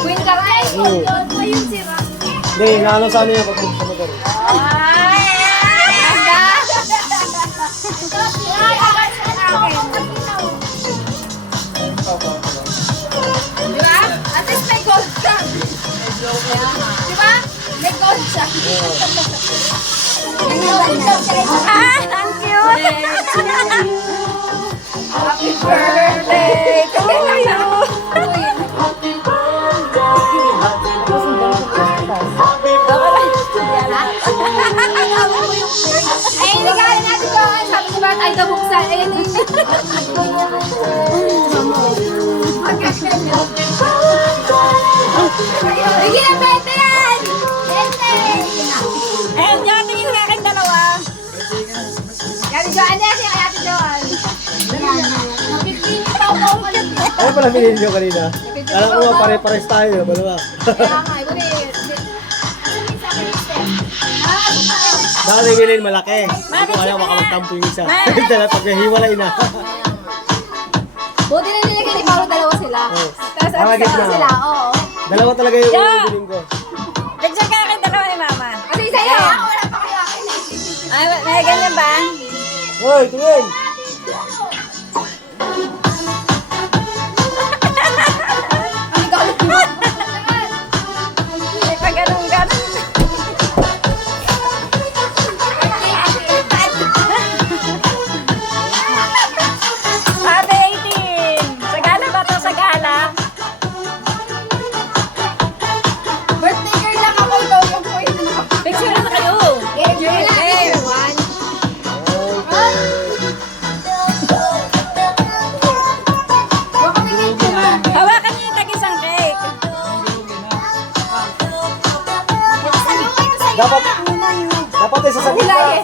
Queen ka nga eh. Oo. Ayun si Rock. Hindi, naano sa ano yan pag magsamotor. Ay! Ganda! Diba? At least may gold siya. Diba? May gold siya. Ah, ang cute! Happy birthday to you! Ay, regalo natin doon. Sabi ko ba tayo buksan? Ayun yun. Bigyan ng 20 yan! 20! Ayun, dyan, tingin nga kayong dalawa. Yan, Joan. Yan, yan, Ate Joan. Ano pala pinili nyo kanina? Alam ko nga pare-pares tayo, dalawa. Kaya nga, ibuti. Baka nangilin malaki. Hindi ko kaya makamagtampo yung isa. Dala pag nahiwalay na. Buti na nilagay ni Paolo, dalawa sila. Tapos Ah, ano gitna. sila, oo. Dalawa talaga yung Yeah. biling ko. Dagdag ka kayong dalawa ni Mama. Kasi sa'yo. Wala pa kayo akin. Ay, may ganyan ba? Hoy, tingin! Ang galit mo. May pa ganun-ganun. Happy 18! Sagala ba ito? Sagala? Birthday girl lang ako, ikaw yung point na ako. Picture na kayo. Game lang, game. One. Huwag kami game na. Hawakan niyo yung tag-isang cake. Dapat, dapat isa sa gitna. Kulay eh.